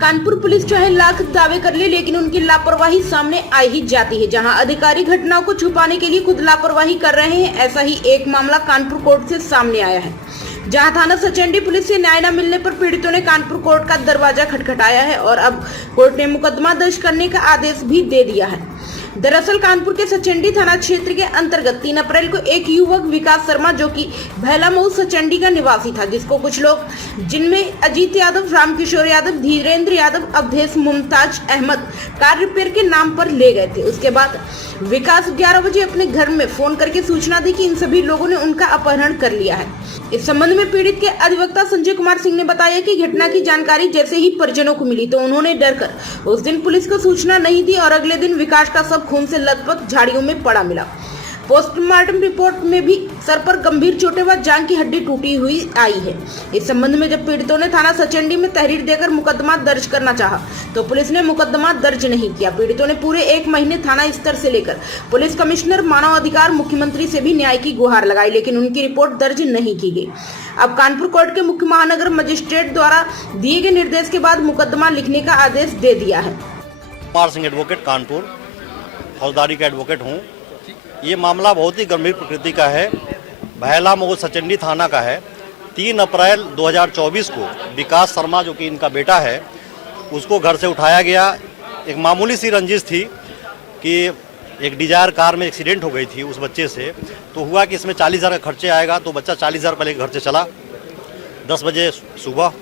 Kanpur police चाहे लाख दावे कर ले, लेकिन उनकी लापरवाही सामने आ ही जाती है। जहां अधिकारी घटनाओं को छुपाने के लिए खुद लापरवाही कर रहे हैं, ऐसा ही एक मामला कानपुर कोर्ट से सामने आया है। जहां थाना सचंडी पुलिस से न्याय न मिलने पर पीड़ितों ने कानपुर कोर्ट का दरवाजा खटखटाया है और अब कोर्ट ने मुकदमा दर्ज करने का आदेश भी दे दिया है। दरअसल कानपुर के सचंडी थाना क्षेत्र के अंतर्गत 3 अप्रैल को एक युवक विकास शर्मा, जो कि भैलामऊ सचंडी का निवासी था, जिसको कुछ लोग जिनमें अजीत यादव, रामकिशोर यादव, धीरेन्द्र यादव, अवधेश, मुमताज अहमद कार रिपेयर के नाम पर ले गए थे। उसके बाद विकास 11 बजे अपने घर में फोन करके सूचना दी कि इन सभी लोगों ने उनका अपहरण कर लिया है। इस संबंध में पीड़ित के अधिवक्ता संजय कुमार सिंह ने बताया कि घटना की जानकारी जैसे ही परिजनों को मिली तो उन्होंने डरकर उस दिन पुलिस को सूचना नहीं दी और अगले दिन विकास का शव खून से लथपथ झाड़ियों में पड़ा मिला। पोस्टमार्टम रिपोर्ट में भी सर पर गंभीर चोटें व जांघ की हड्डी टूटी हुई आई है। इस संबंध में जब पीड़ितों ने थाना सचंडी में तहरीर देकर मुकदमा दर्ज करना चाहा तो पुलिस ने मुकदमा दर्ज नहीं किया। पीड़ितों ने पूरे 1 महीने थाना स्तर से लेकर पुलिस कमिश्नर, मानव अधिकार, मुख्यमंत्री से भी न्याय की गुहार लगाई, लेकिन उनकी रिपोर्ट दर्ज नहीं की गई। अब कानपुर कोर्ट के मुख्य महानगर मजिस्ट्रेट द्वारा दिए गए निर्देश के बाद मुकदमा लिखने का आदेश दे दिया है। कुमार सिंह एडवोकेट, कानपुर फौजदारी का एडवोकेट हूँ। ये मामला बहुत ही गंभीर प्रकृति का है, भैलामऊ सचंडी थाना का है। 3 अप्रैल 2024 को विकास शर्मा, जो कि इनका बेटा है, उसको घर से उठाया गया। एक मामूली सी रंजिश थी कि एक डिजायर कार में एक्सीडेंट हो गई थी उस बच्चे से, तो हुआ कि इसमें 40,000 का खर्चे आएगा, तो बच्चा 40,000 पहले घर से चला 10 बजे सुबह।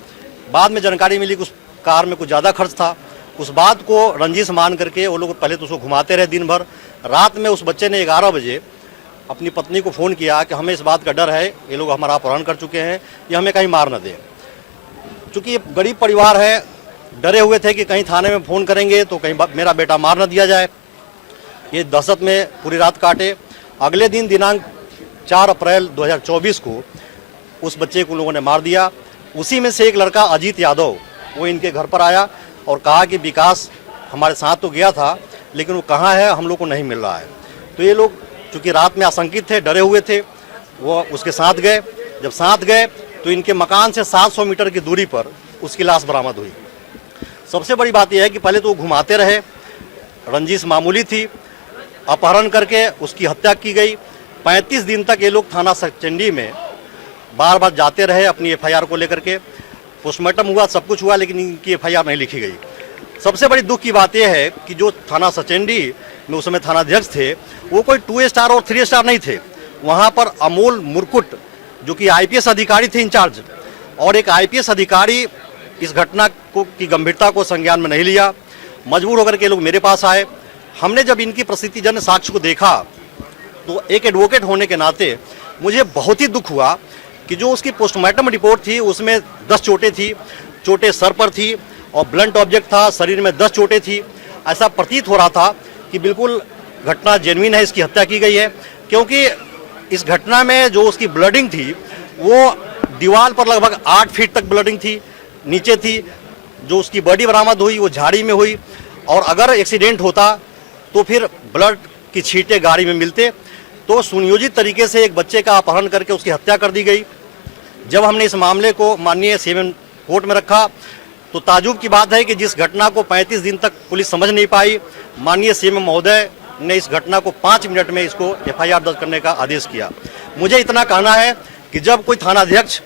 बाद में जानकारी मिली कि उस कार में कुछ ज़्यादा खर्च था। उस बात को रंजिश मान करके वो लोग पहले तो उसको घुमाते रहे दिन भर। रात में उस बच्चे ने 11 बजे अपनी पत्नी को फ़ोन किया कि हमें इस बात का डर है, ये लोग हमारा अपहरण कर चुके हैं, ये हमें कहीं मार न दें। चूँकि ये गरीब परिवार है, डरे हुए थे कि कहीं थाने में फ़ोन करेंगे तो कहीं मेरा बेटा मार न दिया जाए। ये दहशत में पूरी रात काटे। अगले दिन दिनांक 4 अप्रैल 2024 को उस बच्चे को लोगों ने मार दिया। उसी में से एक लड़का अजीत यादव, वो इनके घर पर आया और कहा कि विकास हमारे साथ तो गया था, लेकिन वो कहाँ है, हम लोग को नहीं मिल रहा है। तो ये लोग चूँकि रात में आशंकित थे, डरे हुए थे, वो उसके साथ गए। जब साथ गए तो इनके मकान से 700 मीटर की दूरी पर उसकी लाश बरामद हुई। सबसे बड़ी बात यह है कि पहले तो वो घुमाते रहे, रंजिश मामूली थी, अपहरण करके उसकी हत्या की गई। 35 दिन तक ये लोग थाना सचंडी में बार बार जाते रहे अपनी FIR को लेकर के। पोस्टमार्टम हुआ, सब कुछ हुआ, लेकिन इनकी FIR नहीं लिखी गई। सबसे बड़ी दुख की बात यह है कि जो थाना सचंडी में उस समय थानाध्यक्ष थे, वो कोई 2 स्टार और 3 स्टार नहीं थे। वहाँ पर अमोल मुरकुट, जो कि IPS अधिकारी थे इंचार्ज, और एक IPS अधिकारी इस घटना को की गंभीरता को संज्ञान में नहीं लिया। मजबूर होकर के लोग मेरे पास आए। हमने जब इनकी प्रसिद्धिजन्य साक्ष्य को देखा तो एक एडवोकेट होने के नाते मुझे बहुत ही दुख हुआ कि जो उसकी पोस्टमार्टम रिपोर्ट थी उसमें 10 चोटें थी, चोटें सर पर थी और ब्लंट ऑब्जेक्ट था, शरीर में 10 चोटें थी। ऐसा प्रतीत हो रहा था कि बिल्कुल घटना जेन्युइन है, इसकी हत्या की गई है, क्योंकि इस घटना में जो उसकी ब्लडिंग थी वो दीवार पर लगभग 8 फीट तक ब्लडिंग थी, नीचे थी। जो उसकी बॉडी बरामद हुई वो झाड़ी में हुई, और अगर एक्सीडेंट होता तो फिर ब्लड की छींटे गाड़ी में मिलते। तो सुनियोजित तरीके से एक बच्चे का अपहरण करके उसकी हत्या कर दी गई। जब हमने इस मामले को माननीय CM कोर्ट में रखा तो ताजुब की बात है कि जिस घटना को 35 दिन तक पुलिस समझ नहीं पाई, माननीय CM महोदय ने इस घटना को 5 मिनट में इसको FIR दर्ज करने का आदेश किया। मुझे इतना कहना है कि जब कोई थानाध्यक्ष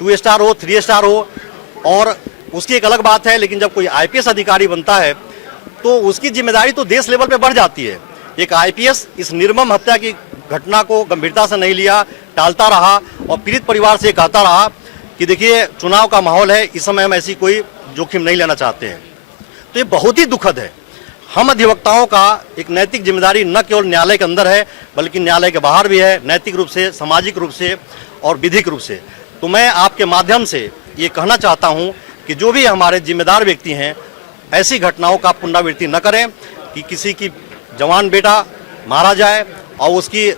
2 स्टार हो, 3 स्टार हो, और उसकी एक अलग बात है, लेकिन जब कोई IPS अधिकारी बनता है तो उसकी जिम्मेदारी तो देश लेवल पे बढ़ जाती है। एक IPS इस निर्मम हत्या की घटना को गंभीरता से नहीं लिया, टालता रहा और पीड़ित परिवार से कहता रहा कि देखिए चुनाव का माहौल है, इस समय हम ऐसी कोई जोखिम नहीं लेना चाहते हैं। तो ये बहुत ही दुखद है। हम अधिवक्ताओं का एक नैतिक जिम्मेदारी न केवल न्यायालय के अंदर है बल्कि न्यायालय के बाहर भी है, नैतिक रूप से, सामाजिक रूप से और विधिक रूप से। तो मैं आपके माध्यम से ये कहना चाहता हूँ कि जो भी हमारे जिम्मेदार व्यक्ति हैं, ऐसी घटनाओं का पुनरावृत्ति न करें कि किसी की जवान बेटा मारा जाए और उसकी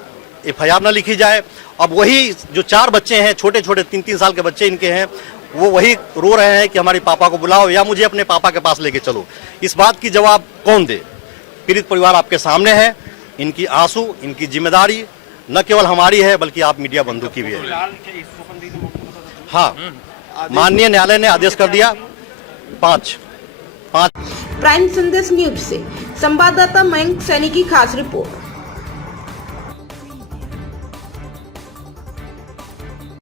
FIR न लिखी जाए। अब वही जो 4 बच्चे हैं, छोटे छोटे 3-3 साल के बच्चे इनके हैं, वो वही रो रहे हैं कि हमारे पापा को बुलाओ या मुझे अपने पापा के पास लेके चलो। इस बात की जवाब कौन दे? पीड़ित परिवार आपके सामने है। इनकी आंसू, इनकी जिम्मेदारी न केवल हमारी है बल्कि आप मीडिया बंधु की भी है। हाँ, माननीय न्यायालय ने आदेश कर दिया 5 5 प्राइम संदेश न्यूज से संवाददाता मयंक सैनी की खास रिपोर्ट।